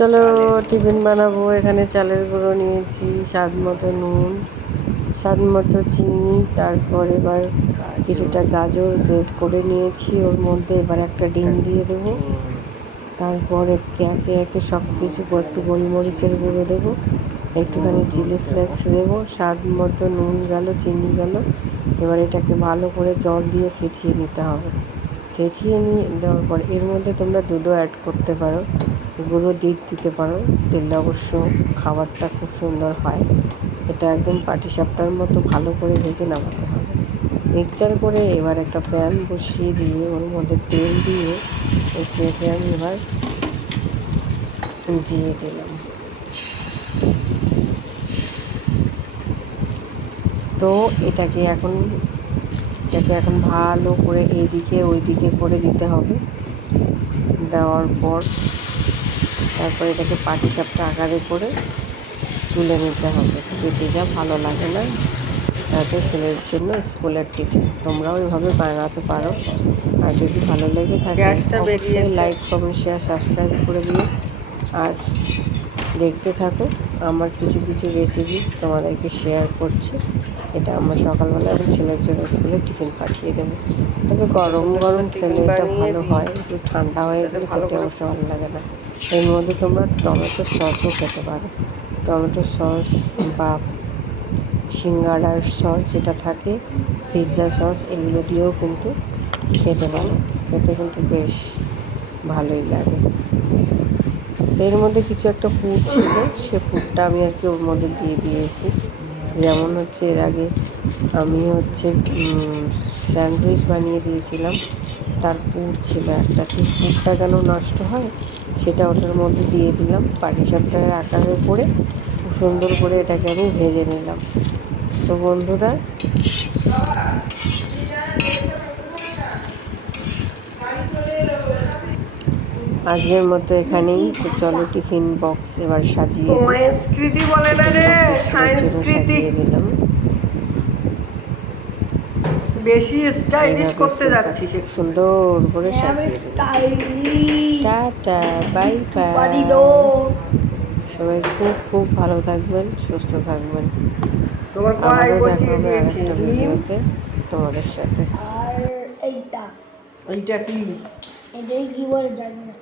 চলো টিফিন বানাবো। এখানে চালের গুঁড়ো নিয়েছি, স্বাদ মতো নুন, স্বাদ মতো চিনি, তারপর এবার কিছুটা গাজর গ্রেট করে নিয়েছি ওর মধ্যে। এবার একটা ডিম দিয়ে দেবো, তারপর একে একে সব কিছু, একটু গোলমরিচের গুঁড়ো দেবো, একটুখানি চিলি ফ্লেক্স দেবো, স্বাদ মতো নুন গেল, চিনি গেল। এবার এটাকে ভালো করে জল দিয়ে ফেটিয়ে নিতে হবে। ফেটিয়ে নিয়ে দেওয়ার পর এর মধ্যে তোমরা দুধও অ্যাড করতে পারো, গুঁড়ো দিতে পারো, দিলে অবশ্য খাবারটা খুব সুন্দর হয়। এটা একদম পাটিসাপটার মতো ভালো করে ভেজে নামাতে হবে। মিক্সার করে এবার একটা প্যান বসিয়ে দিয়ে ওর মধ্যে তেল দিয়ে একে আমি এবার দিয়ে দিলাম। তো এটাকে এখন ভালো করে এইদিকে ওইদিকে করে দিতে হবে। দেওয়ার পর তারপর এটাকে পাটিসাপটা আকারে করে তুলে নিতে হবে। খেতে ভালো লাগে না, তাতে ছেলের জন্য স্কুলের টিফিন। তোমরাও এভাবে বানাতে পারো। আর যদি ভালো লেগে থাকে অবশ্যই লাইক, কমেন্ট, শেয়ার, সাবস্ক্রাইব করে দিও। আর দেখতে থাকো, আমার কিছু রেসিপি তোমাদেরকে শেয়ার করছি। এটা আমার সকালবেলা আমি ছেলের জন্য স্কুলে টিফিন পাঠিয়ে দেবো। তবে গরম খেলে এটা ভালো হয়, একটু ঠান্ডা হয়ে গেলে খেতে অবশ্য ভালো লাগে না। এর মধ্যে তোমরা টমেটো সসও খেতে পারো। টমেটো সস বা সিঙ্গাড়ার সস যেটা থাকে, পিৎজা সস, এগুলো দিয়েও কিন্তু খেতে পারো। খেতে কিন্তু বেশ ভালোই লাগে। তো এর মধ্যে কিছু একটা পুর ছিল, সে পুরটা আমি আর কি ওর মধ্যে দিয়ে দিয়েছি। যেমন হচ্ছে এর আগে আমি স্যান্ডউইচ বানিয়ে দিয়েছিলাম, তার পুর ছিল একটা, সেই পুরটা যেন নষ্ট হয় সেটা ওটার মধ্যে দিয়ে দিলাম। পাটিসাপটার আকারে করে খুব সুন্দর করে এটাকে আমি ভেজে নিলাম। তো বন্ধুরা, আজকের মতো এখানেই। তো চলো টিফিন বক্স এবার সাজিয়ে সংস্কৃতি বলে না রে, সংস্কৃতি দিলাম। বেশি স্টাইলিশ করতে যাচ্ছিস, সুন্দর করে সাজিয়ে দিলাম। Tata, bye bye. সবাই খুব ভালো থাকবেন, সুস্থ থাকবেন। তোমার কড়াই বসিয়ে আবারও দিয়েছি আরেকটা ভিডিওতে তোমাদের সাথে। আর এইটা কি এটাই কি বলে জানি না।